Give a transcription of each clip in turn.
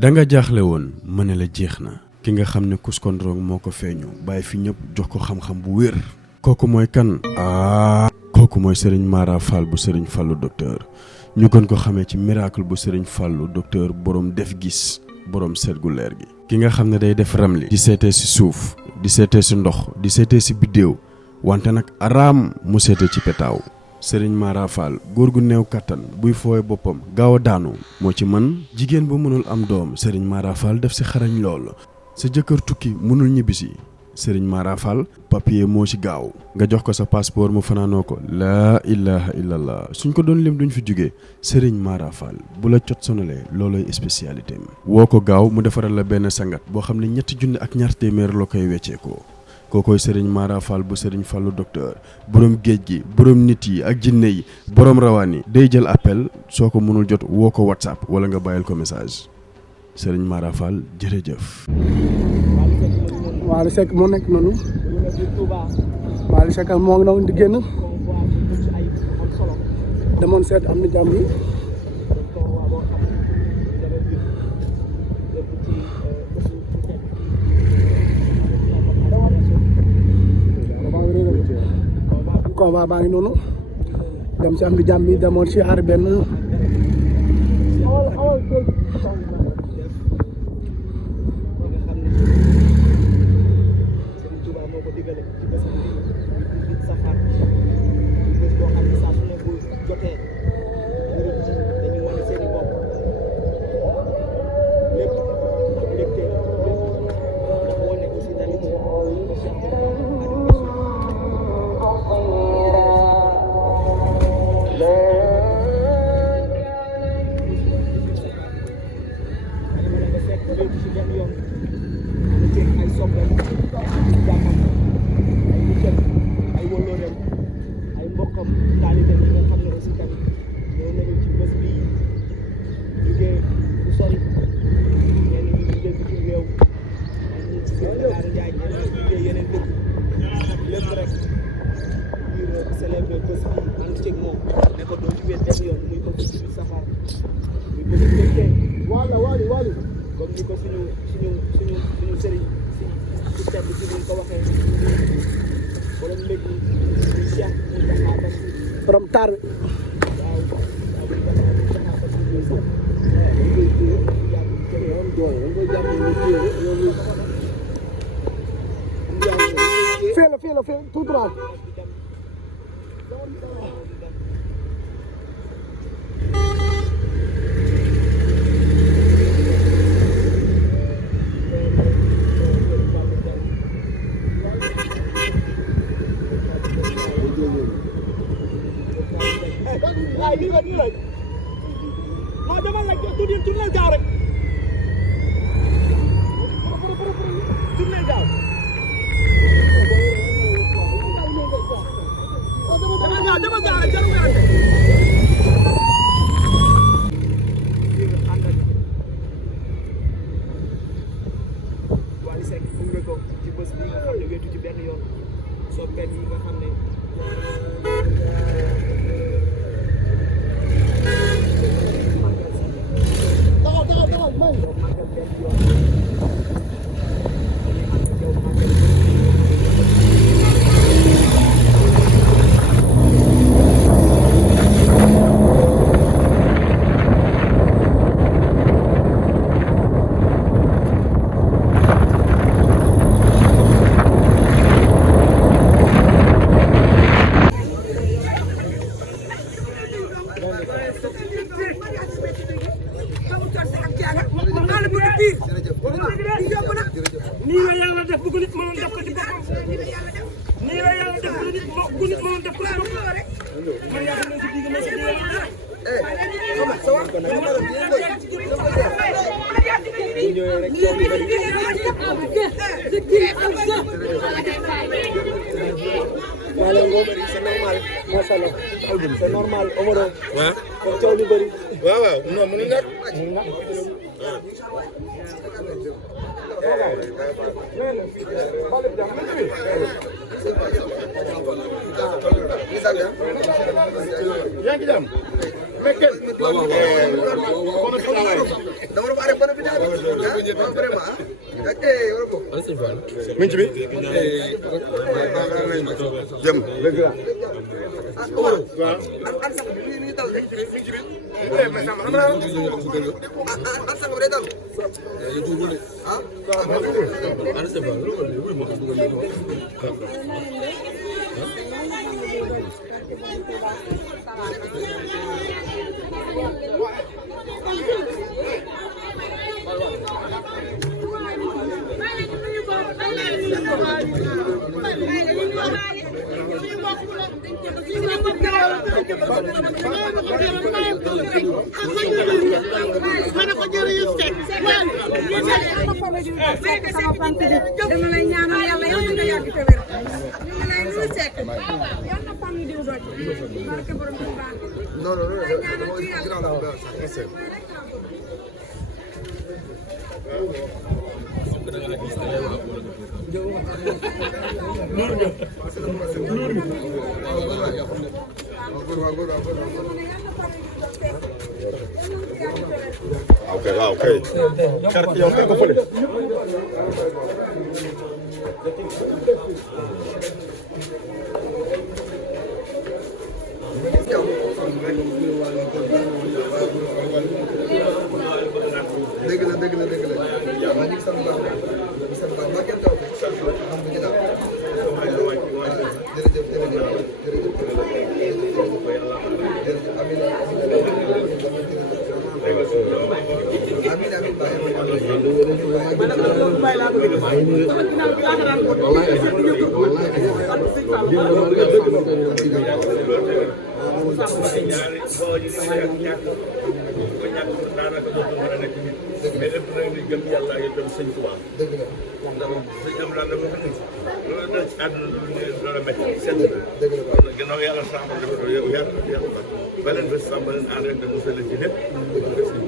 da nga jaaxle woon ma ne la jeex na ki nga xam ne Kuskondorong moo ko feeñu bàyyi fi ñëpp jox ko xam-xam bu wér kooku mooy kan kooku mooy Serigne Mara Fall bu Serigne Fallou docteur ñu gën ko xamee ci miracle bu Serigne Fallou docteur borom def gis borom seet gu leer gi ki nga xam ne day def ramli di seetee si suuf di seetee si ndox di seetee si biddéew wante nag araam mu seetee ci petaaw Serigne Mara Fall góor gu néew kattan buy fooy boppam gaaw a daanu moo ci man jigéen bu mënul am doom Serigne Mara Fall def si xarañ lool sa jëkkër tukki mënul ñibbisi Serigne Mara Fall papier moo ci gaaw nga jox ko sa passeport mu fanaanoo ko laa ilaha illallah suñ ko doon lim duñ fi jóge Serigne Mara Fall bu la cot sonalee looloy spécialité am woo ko gaaw mu defaral la benn sangat boo xam ne 3 junni ak ñaar téeméer la koy wecceekoo kookoy Serigne Mara Fall bu Serigne Fallou docteur borom géej gi borom nit yi ak jinne yi borom rawaan yi day jël appel soo ko mënul jot woo ko WhatsApp wala nga bàyyil ko message Serigne Mara Fall jërëjëf. Wally Seck moo nekk noonu Wally Seck moo ngi noonu di génn demoon seet am na jàmm yi combat baa ngi noonu dem si am di jàmm yi demoon si aar benn comme ni ko suñu sëriñ si tedd ci ñu ko waxee borom léegi Cheikh borom tar fii tout droit Wally Seck gunge ko ci bés bi nga xam ne wetu ci benn yoon soppeem yi nga xam ne nii la yàlla def bu ko nit mënoon def ko ci boppam nii la yàlla def bu nit mënoon def ko ci boppam man yaa xam ne si digg ma si c'est normal macha allah c'est normal Omaro waaw comme coow li bëri waaw non mënu nekk yaa ngi jàmm mi ngi ci bi jëm dëgg la dama lay ñaanal yàlla yow nga yàgg te wér ñu lay ñu sekk yow na fam diw doj barke borom Tuuba non non ñaanal ci yàlla waaw kay yow kay ko fële dëgg la dëgg la dëgg la maa ngi sant baax di sant baax maa kenn taw alhamdulilah jërëjëf mais lépp nag li gëm yàlla ak itam sëñ Tuubaa dëgg la ndax sëñ am daan dafa xam ne loolu da ci àdduna lu ne loolu métti sedd dëgg la kon gannaaw yàlla sàmm dafa doon yow yàlla ba leen bés sàmm leen ànd rek da musal leen ci lépp sëñ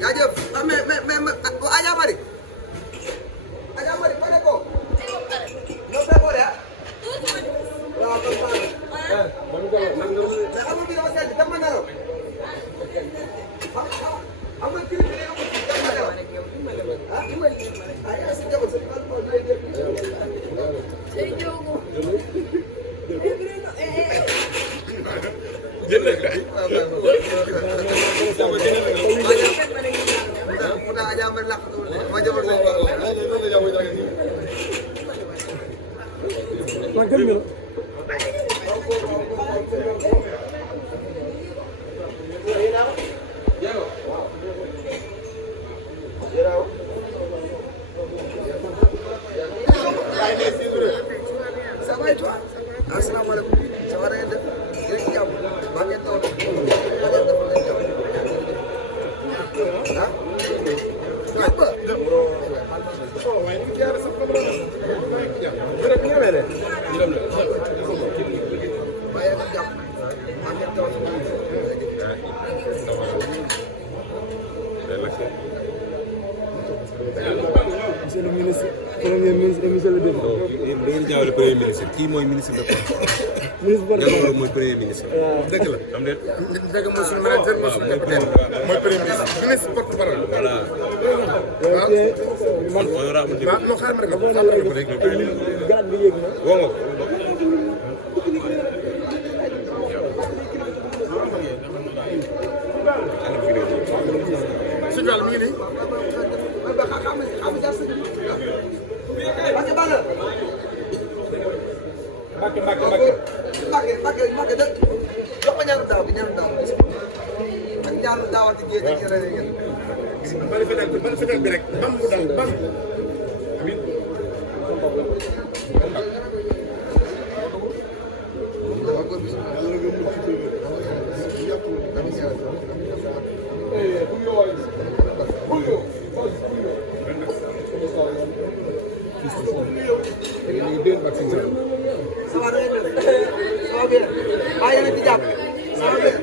jaajëf mais Adja Marie pare ko ñoo fekkoon de waaw mais amul bi dafa sedd dama nelaw amul kii bi dama nelaw asalaamaaleykum ça va ngeen def yéen ci jàmm maa ngi taw maa ngi defal leen jàmm ah ñëpp maa ngi jàmm maa ngi taw monsieur le ministre premier ministre et monsieur le député. da ngeen jaawale premier ministre kii mooy ministre de ministre Gallo mooy premier ministre. dëgg la am déet. dëgg mooy suñu manager mooy suñu capitaine mooy premier ministre ministre porte-parole. voilà. man honorable député. non xaaral ma rek garab bi yéeg na. woo nga ko. suñu wàll mi ngi nii. Mbacke dëkk jox ma ñaanu daaw bi ñaanu daaw ak ñaanu daawati géej ak yeneen ngeen bari fetal bi rek bam mu dal bam amin ça va bien bàyyi na ci jàpp ça va bien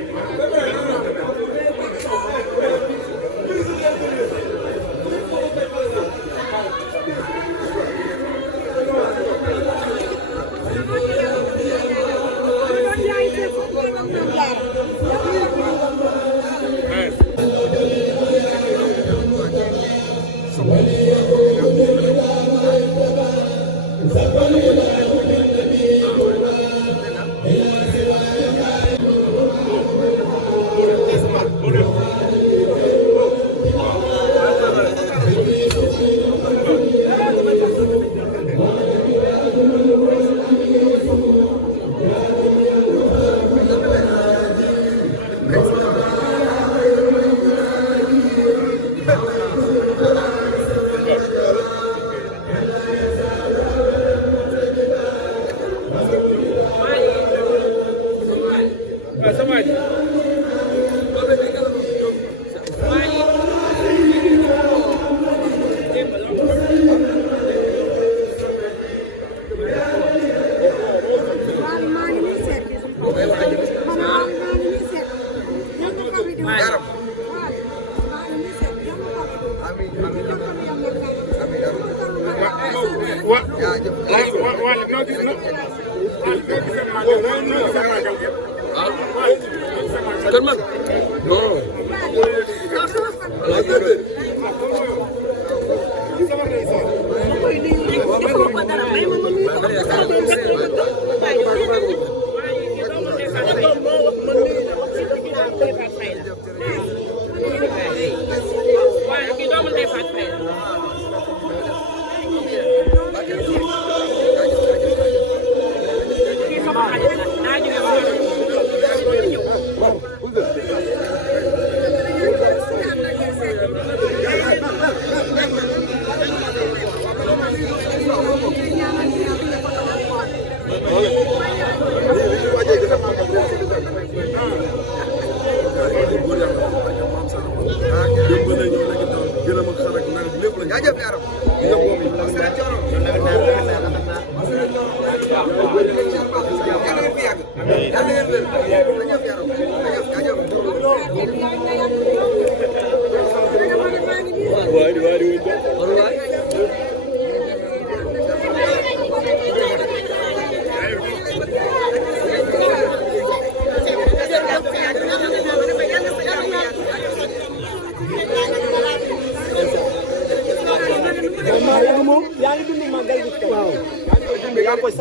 Thank you.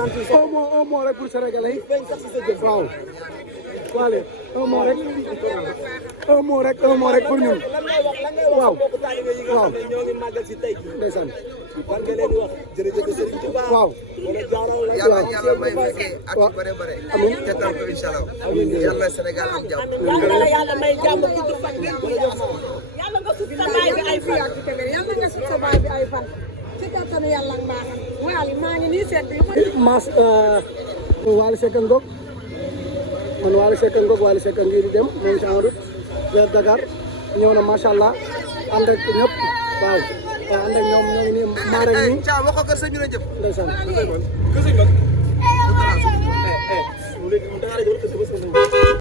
sentir ça. Un mot rek pour Sénégalais yi. feeñ sax si sa jëm. waaw. Waale un mot rek. un mot rek pour ñun. waaw. waaw. ñoo ngi màggal si tey jii. ndeysaan. lan nga leen di wax jërëjëf Serigne Touba. waaw. yàlla may fekkee at yu bare bare. amiin te tal ko incha allah. amiin yàlla Sénégal am jàmm. yàlla may jàmm gudd fan. yàlla nga sut sa baay bi ay fan. yàlla nga sut sa baay bi ay fan. ci kattanu yàlla ak mbaaxam. Waly maa ngi nii seet bi. Mass Waly Seck Ngok man Waly Seck Ngok Waly Seck ngir di dem moom ci en route vers Dakar ñëw na macha allah ànd ak ñëpp waaw ànd ak ñoom ñoo ngi nii maa rek nii. Thiam waxoo ko sëñ bi la jëf. ndeysaan. Kër Sëñ Ba